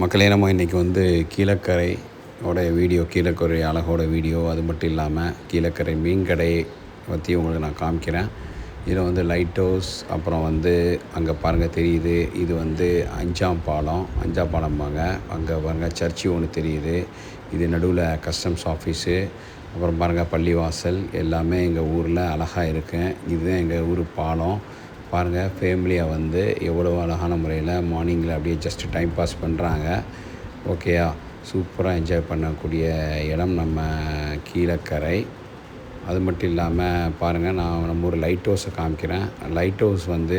மக்களே, நம்ம இன்றைக்கி வந்து கீழக்கரையோட வீடியோ, கீழக்கரை அழகோட வீடியோ, அது மட்டும் இல்லாமல் கீழக்கரை மீன் கடை பற்றி உங்களுக்கு நான் காமிக்கிறேன். இதில் வந்து லைட் ஹவுஸ், அப்புறம் வந்து அங்கே பாருங்கள் தெரியுது, இது வந்து அஞ்சாம் பாலம்பாங்க. அங்கே பாருங்கள் சர்ச்சு ஒன்று தெரியுது. இது நடுவில் கஸ்டம்ஸ் ஆஃபீஸு, அப்புறம் பாருங்கள் பள்ளிவாசல், எல்லாமே எங்கள் ஊரில் அழகாக இருக்குது. இதுதான் எங்கள் ஊர் பாலம். பாருங்கள், ஃபேமிலியாக வந்து எவ்வளோ அழகான முறையில் மார்னிங்கில் அப்படியே ஜஸ்ட்டு டைம் பாஸ் பண்ணுறாங்க. ஓகேயா, சூப்பராக என்ஜாய் பண்ணக்கூடிய இடம் நம்ம கீழக்கரை. அது மட்டும் இல்லாமல் பாருங்கள், நான் நம்ம ஒரு லைட் ஹவுஸை காமிக்கிறேன். லைட் ஹவுஸ் வந்து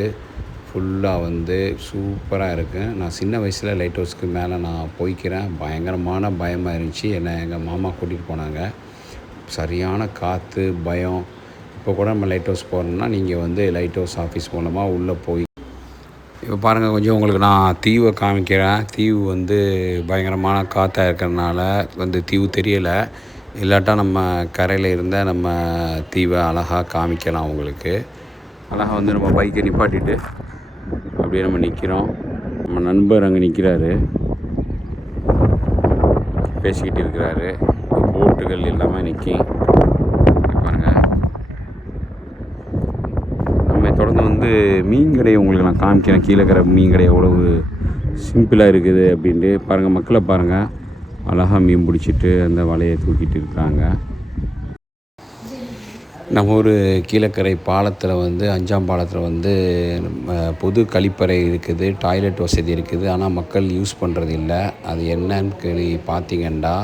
ஃபுல்லாக வந்து சூப்பராக இருக்குது. நான் சின்ன வயசில் லைட் ஹவுஸ்க்கு மேலே நான் போய்க்கிறேன். பயங்கரமான பயமாக இருந்துச்சு. என்னை எங்கள் மாமா கூட்டிகிட்டு போனாங்க. சரியான காற்று, பயம். இப்போ கூட நம்ம லைட் ஹவுஸ் போகிறோம்னா நீங்கள் வந்து லைட் ஹவுஸ் ஆஃபீஸ் மூலமாக உள்ளே போய் இப்போ பாருங்கள், கொஞ்சம் உங்களுக்கு நான் தீவை காமிக்கிறேன். தீவு வந்து பயங்கரமான காற்றாக இருக்கிறதுனால வந்து தீவு தெரியலை. இல்லாட்டா நம்ம கரையில் இருந்தால் நம்ம தீவை அழகாக காமிக்கலாம் உங்களுக்கு. அழகாக வந்து நம்ம பைக்கை நிப்பாட்டிட்டு அப்படியே நம்ம நிற்கிறோம். நம்ம நண்பர் அங்கே நிற்கிறாரு, பேசிக்கிட்டு இருக்கிறாரு. போட்டுகள் எல்லாமே நிற்கி பாருங்கள். தொடர்ந்து வந்து மீன் கடையை உங்களுக்கு நான் காமிக்கிறேன். கீழக்கரை மீன் கடை எவ்வளவு சிம்பிளாக இருக்குது அப்படின்ட்டு பாருங்கள். மக்களை பாருங்கள், அழகாக மீன் பிடிச்சிட்டு அந்த வலையை தூக்கிட்டு இருக்கிறாங்க. நம்ம ஒரு கீழக்கரை பாலத்தில் வந்து அஞ்சாம் பாலத்தில் வந்து பொது கழிப்பறை இருக்குது, டாய்லெட் வசதி இருக்குது. ஆனால் மக்கள் யூஸ் பண்ணுறது இல்லை. அது என்னன்னு பார்த்தீங்கன்னா,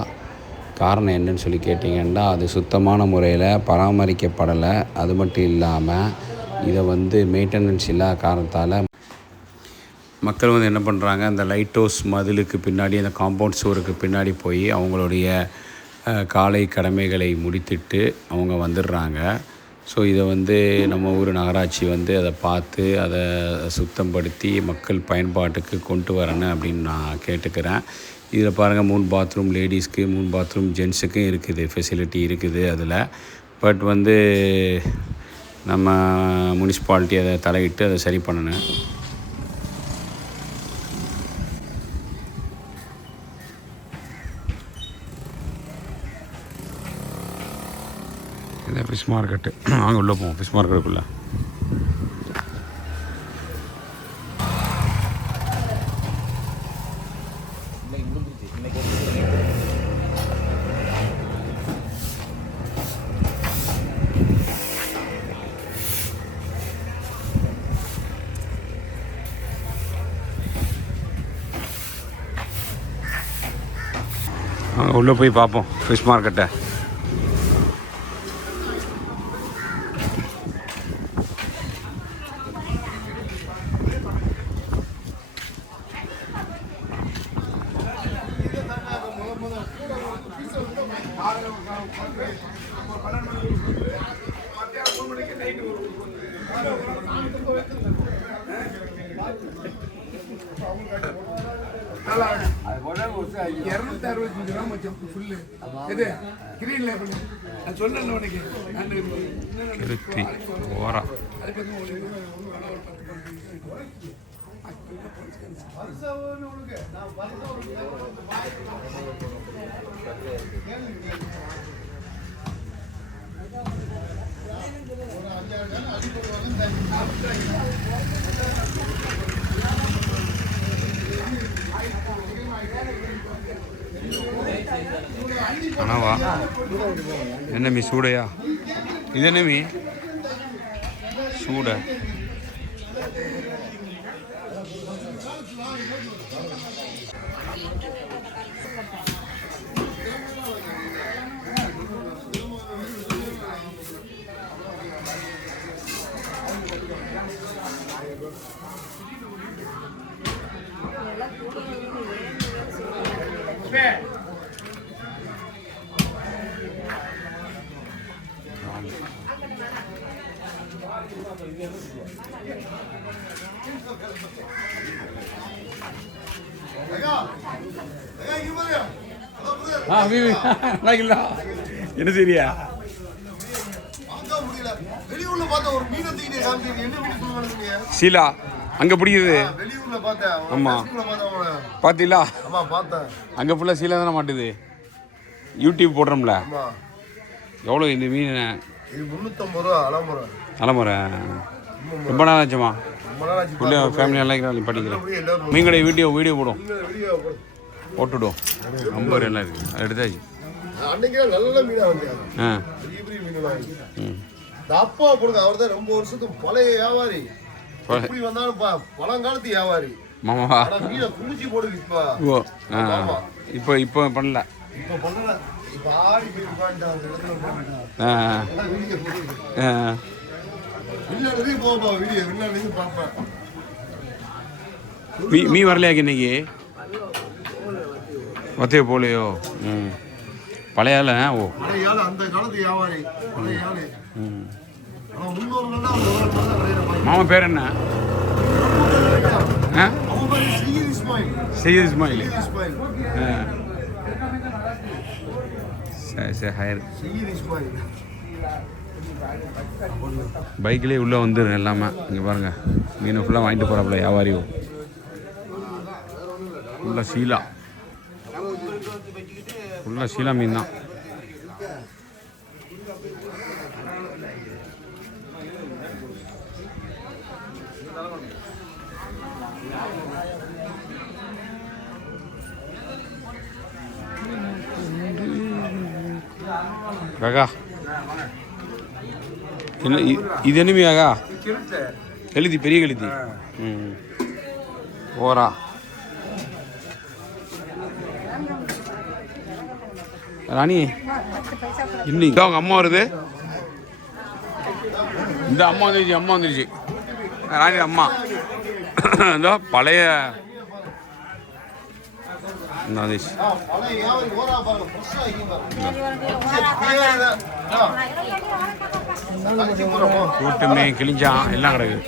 காரணம் என்னன்னு சொல்லி கேட்டிங்கன்னா, அது சுத்தமான முறையில் பராமரிக்கப்படலை. அது மட்டும் இல்லாமல் இதை வந்து மெயின்டெனன்ஸ் இல்லாத காரணத்தால் மக்கள் வந்து என்ன பண்ணுறாங்க, அந்த லைட் ஹவுஸ் மதிலுக்கு பின்னாடி, அந்த காம்பவுண்ட் சுவருக்கு பின்னாடி போய் அவங்களுடைய காலை கடமைகளை முடித்துட்டு அவங்க வந்துடுறாங்க. ஸோ இதை வந்து நம்ம ஊர் நகராட்சி வந்து அதை பார்த்து அதை சுத்தப்படுத்தி மக்கள் பயன்பாட்டுக்கு கொண்டு வரணும் அப்படின்னு நான் கேட்டுக்கிறேன். இதில் பாருங்கள், 3 பாத்ரூம் லேடிஸ்க்கு, 3 பாத்ரூம் ஜென்ஸுக்கும் இருக்குது, ஃபெசிலிட்டி இருக்குது அதில். பட் வந்து நம்ம முனிசிபாலிட்டி அதை தலையிட்டு அதை சரி பண்ணணும். இந்த ஃபிஷ் மார்க்கெட்டு, அங்கே உள்ளே போவோம். ஃபிஷ் மார்க்கெட்டுக்குள்ளே அங்கே உள்ளே போய் பார்ப்போம் ஃபிஷ் மார்க்கெட்டை. கனவா என்ன மீ சூடையா? இது என்ன மீ சூடை? என்ன சரியா ஷீலா அங்கே பிடிக்குது. வெளியூர்ல பார்த்தேன். ஆமாம் பார்த்தீங்களா? ஆமாம் பார்த்தேன். அங்கே ஃபுல்லாக சீலை தானே மாட்டுது. யூடியூப் போடுறோம்ல. எவ்வளோ இந்த மீன்? இது 350 ரூபா அலமுறை. அலமுறை ரொம்ப நாள் ஆச்சுமா. ஃபுல்லாக ஃபேமிலி எல்லாம் படிக்கிறேன். மீன் கடை வீடியோ போடும், போட்டுவிடும். நம்பர் எல்லாம் இருக்குது, அது எடுத்தாச்சு. அன்னைக்கு நல்ல மீனாக வந்து பெரிய பெரிய மீன். இந்த அப்பா கொடுங்க, அவர் தான் ரொம்ப வருஷத்துக்கு பழைய வியாபாரி. எப்படி வந்தாலும் பழங்காலத்து வியாபாரி. மாமாவா? மீனை குளிச்சு போடுது இப்போ. இப்போ பண்ணல. இப்போ பண்ணல. இப்போ ஆடி போய் உட்காந்துட்டாங்க இடத்துல. வெளிநாடு போப்பா வீடியோ, வெளிநாடு பார்ப்பேன். மீ வரலையா இன்னைக்கு? வத்தைய போலையோ? பழைய ஆள். ஓ பழைய ஆள், அந்த காலத்து வியாபாரி. பழைய ஆள். மாமா பேர் என்ன? சையத் இஸ்மாயில். சரி ஹயர். பைக்லேயே உள்ளே வந்துடும் எல்லாமே. இங்கே பாருங்கள், மீனை ஃபுல்லாக வாங்கிட்டு போகிறாப்புல வியாபாரியோ. ஃபுல்லாக சீலா மீன் தான். காக்கா என்ன இது? என்ன மீயாக்கா? கழுதி, பெரிய கழுதி. ஓரா ராணி இன்னைக்கு அவங்க அம்மா வருது. இந்த அம்மா வந்துருச்சு. ராணி அம்மா இந்த பழைய கூட்டுமே கிழிஞ்சான் எல்லாம் கிடக்குது.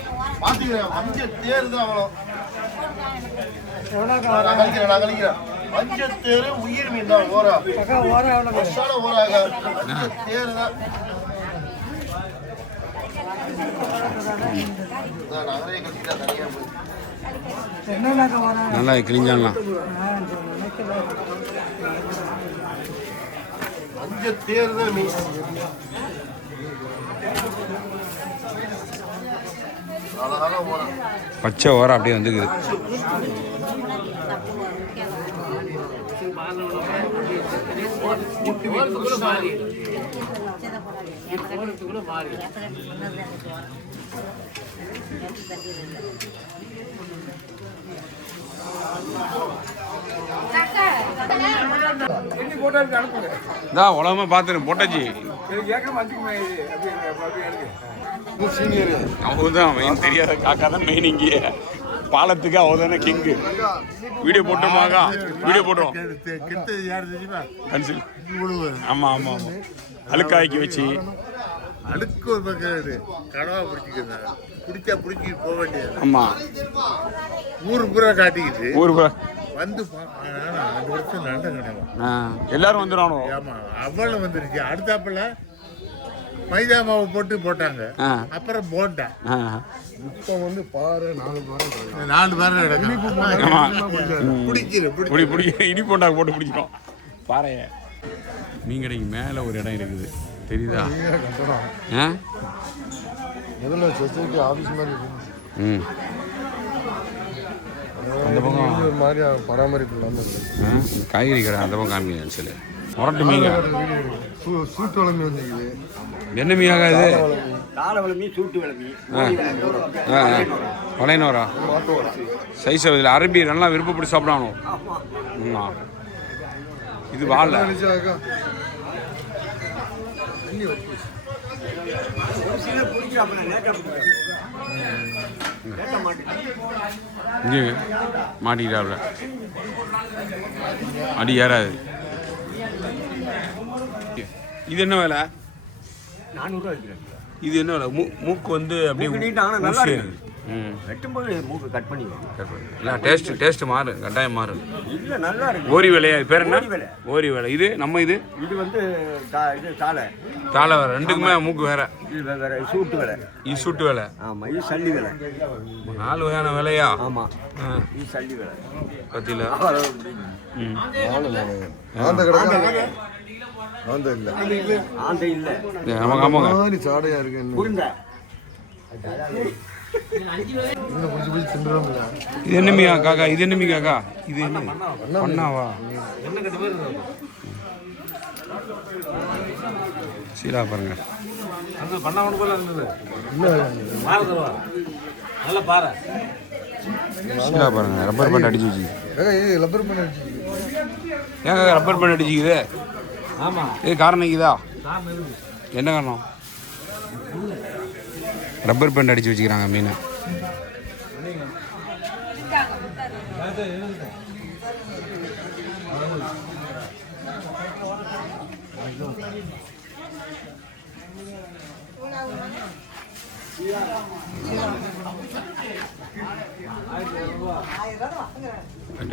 உயிர் மீன் தான். ஓரா நல்லா கிழிஞ்சான்லாம். பச்சை ஓரம் அப்படியே வந்துக்குது. உலகமா பாத்துரு போட்டாச்சு. அவதான் தெரியாத காக்கா தான் மெயின். இங்கே பாலத்துக்கு அவதானே கிங்கு. வீடியோ போட்டோமாக்கா? வீடியோ போட்டோம். ஆமா ஆமா ஆமா. அழுக்காய்க்கு வச்சு அழுக்கு ஒரு பக்கம் கடவா பிடிச்சா பிடிச்சி போக வேண்டியது. ஆமா, ஊரு பூரா காட்டிக்கிட்டு ஊரு பூரா வந்து 2 வருஷம் நண்ட கடவா எல்லாரும் வந்துடுவானோ? ஆமா, அவளும் வந்துருச்சு. அடுத்தாப்புல மைதா மாவு போட்டாங்க. அப்புறம் போட்டா இப்போ வந்து பாரு 4 பாரு இனிப்பு போண்டா போட்டு பிடிச்சிடும். பாறைய மீன் கடைக்கு மேலே ஒரு இடம் இருக்குது, தெரியுதா? சொசைட்டி ஆஃபீஸ் மாதிரி அந்த பக்கம் மாதிரி பராமரிப்பு காய்கறி கடை அந்த பக்கம் காமிக்க சொல்லு. முரட்டு மீன் சூட்டு வளமி வந்துருக்குது. என்ன மீனாக இது? வளையனோரா சைஸ் இதில் அரபி நல்லா விருப்பப்பட்டு சாப்பிடணும். இது வாழ இங்கே மாட்டிக்கிட்டாப்ல, அடி ஏறாது. இது என்ன வேலை? 400 ரூபா. இது என்ன வேலை? மூக்கு வந்து அப்படியே நல்லா இருக்கு. வெட்டும்போது மூக்கு கட் பண்ணி இல்லை டேஸ்ட்டு மாறு கட்டாயம் மாறு. இல்லை நல்லா இருக்கு. ஓரி வேலையா பேர் என்ன? ஓரி வேலை. இது நம்ம இது வந்து இது தாளை வேறு ரெண்டுக்குமே மூக்கு வேற. இது வேற சூட்டு வேலை. இது சூட்டு வேலை. ஆமாம், இது சல்லி வேலை. 4 வகையான வேலையா? ஆமாம், இது சல்லி வேலை. பத்தியில் நமக்கு ஆமாங்க சாடையா இருக்கு. இது என்ன மீயா காக்கா? இது என்ன மீ காக்கா? இது என்ன பண்ணாவா? சீலா பாருங்க. சீலா பாருங்க. ரப்பர் பேண்ட் அடிச்சு வச்சு. ஏங்க ரப்பர் பேண்ட் அடிச்சுக்குது? இது காரணம் இருக்குதா? என்ன காரணம்? ரப்பர் பேண்ட் அடிச்சு வச்சுக்கிறாங்க மீனை.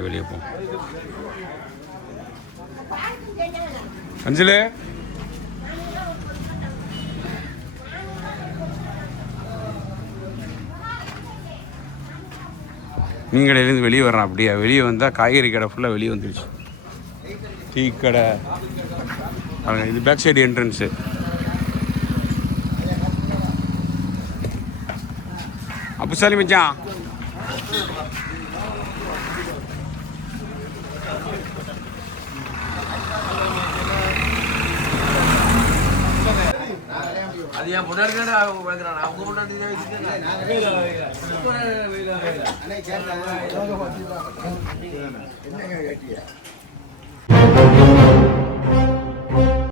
வெளியே போ அஞ்சலு. மீன் கடையிலேருந்து வெளியே வர்றான். அப்படியே வெளியே வந்தால் காய்கறி கடை ஃபுல்லாக வெளியே வந்துடுச்சு. டீ கடை பாருங்க. இது பேக் சைடு என்ட்ரன்ஸு. அப்புசாலி மச்சான். அது என் முன்னாடி அவங்க முன்னாடி என்ன